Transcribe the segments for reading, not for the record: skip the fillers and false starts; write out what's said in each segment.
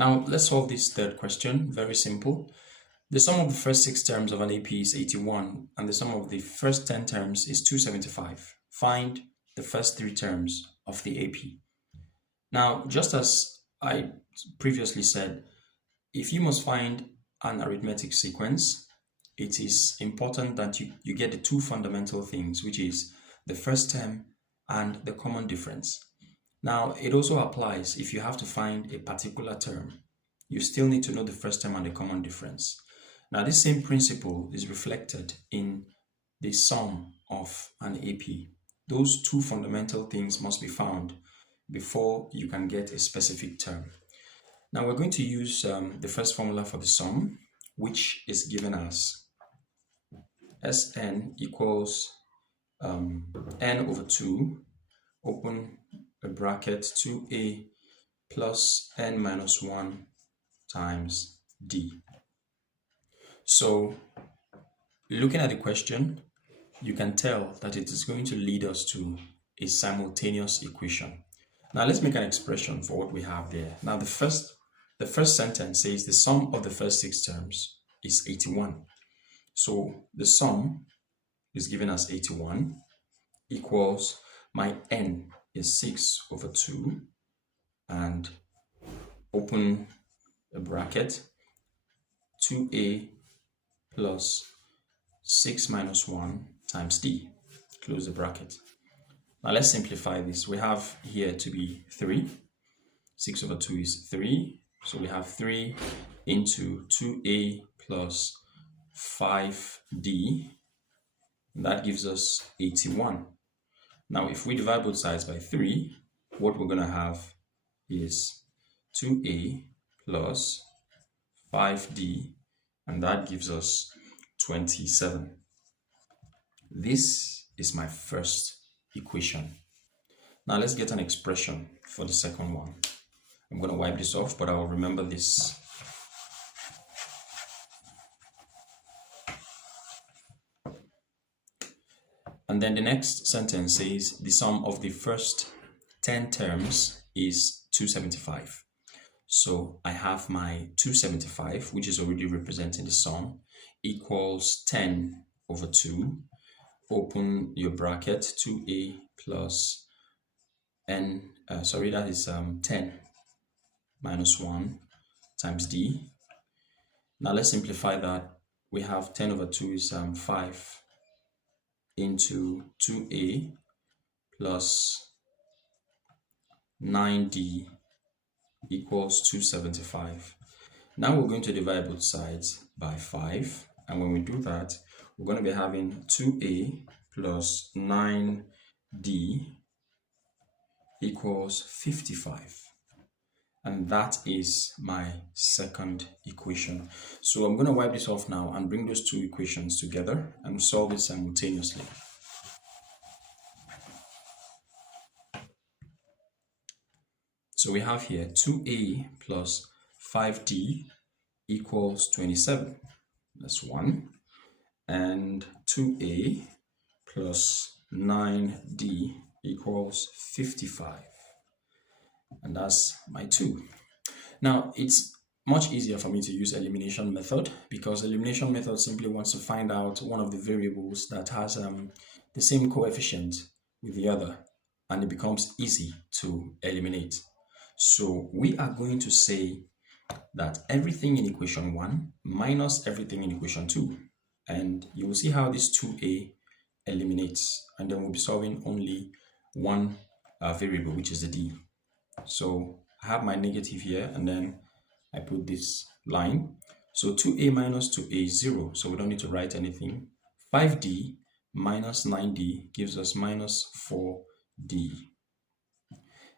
Now let's solve this third question. Very simple. The sum of the first 6 terms of an AP is 81 and the sum of the first 10 terms is 275. Find the first 3 terms of the AP. Now, just as I previously said, if you must find an arithmetic sequence, it is important that you get the 2 fundamental things, which is the first term and the common difference. Now, it also applies if you have to find a particular term. You still need to know the first term and the common difference. Now, this same principle is reflected in the sum of an AP. Those 2 fundamental things must be found before you can get a specific term. Now, we're going to use the first formula for the sum, which is given as Sn equals n over 2, open a bracket, 2a plus n minus 1 times d. So, looking at the question, you can tell that it is going to lead us to a simultaneous equation. Now, let's make an expression for what we have there. Now, the first sentence says the sum of the first 6 terms is 81. So, the sum is given as 81 equals my n is 6 over 2 and open a bracket, 2a plus 6 minus 1 times d, close the bracket. Now let's simplify this. We have here to be 3. 6 over 2 is 3. So we have 3 into 2a plus 5d. And that gives us 81. Now if we divide both sides by 3, what we're going to have is 2a plus 5d. And that gives us 27. This is my first equation. Now let's get an expression for the second one. I'm going to wipe this off, but I'll remember this. And then the next sentence says the sum of the first 10 terms is 275. So I have my 275, which is already representing the sum, equals 10 over 2. Open your bracket, 2a plus n, that is 10 minus 1 times d. Now let's simplify that. We have 10 over 2 is 5 into 2a plus 9d equals 275. Now we're going to divide both sides by 5, and when we do that, we're going to be having 2a plus 9d equals 55. And that is my second equation. So I'm going to wipe this off now and bring those 2 equations together and solve it simultaneously. So we have here 2a plus 5d equals 27. That's 1. And 2a plus 9d equals 55. And that's my 2. Now, it's much easier for me to use elimination method because elimination method simply wants to find out one of the variables that has the same coefficient with the other, and it becomes easy to eliminate. So we are going to say that everything in equation 1 minus everything in equation 2. And you will see how this 2a eliminates, and then we'll be solving only one variable, which is the d. So I have my negative here, and then I put this line. So 2a minus 2a is 0, so we don't need to write anything. 5d minus 9d gives us minus 4d.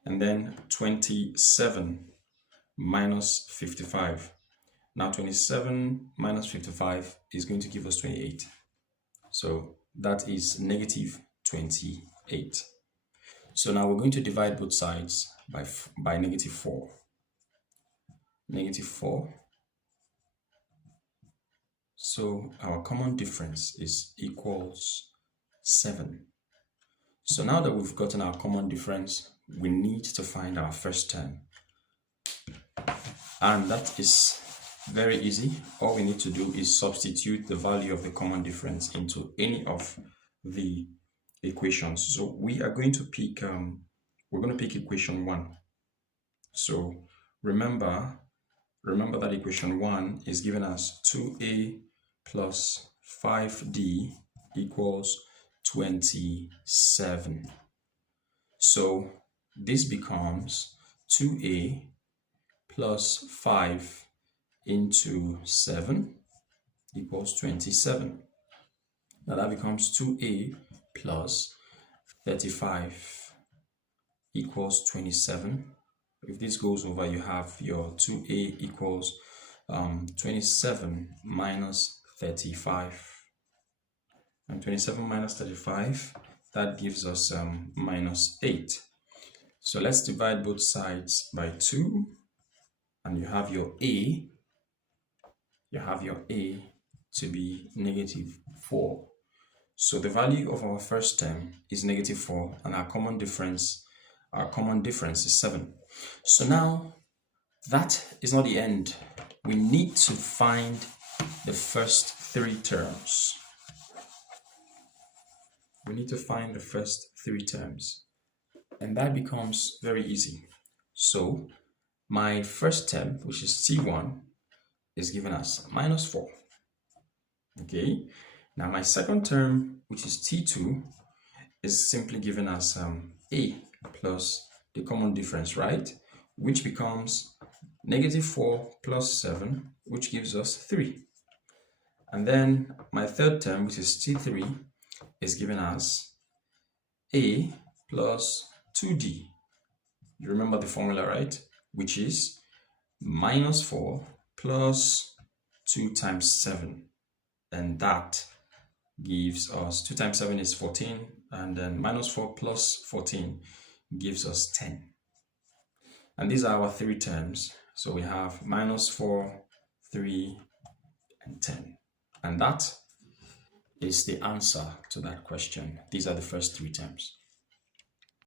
And then 27 minus 55. Now 27 minus 55 is going to give us 28. So that is negative 28. So now we're going to divide both sides by negative 4. Negative 4. So our common difference is equals 7. So now that we've gotten our common difference, we need to find our first term. And that is very easy. All we need to do is substitute the value of the common difference into any of the equations. So we are going to pick we're going to pick equation 1. So remember that equation 1 is given as 2a plus 5d equals 27. So this becomes 2a plus 5 into 7 equals 27. Now that becomes 2a plus 35 equals 27. If this goes over, you have your 2a equals 27 minus 35. And 27 minus 35, that gives us minus 8. So let's divide both sides by 2. And you have your a. You have your a to be -4. So the value of our first term is -4, and our common difference is 7. So now that is not the end. We need to find the first 3 terms. We need to find the first 3 terms, and that becomes very easy. So my first term, which is T1, is given as -4. Okay, now my second term, which is T2, is simply given as a plus the common difference, right? Which becomes -4 plus 7, which gives us 3. And then my third term, which is T3, is given as a plus 2d. You remember the formula, right? Which is -4 plus 2 times 7. And that gives us 2 times 7 is 14. And then -4 plus 14 gives us 10. And these are our 3 terms. So we have -4, 3, and 10. And that is the answer to that question. These are the first 3 terms.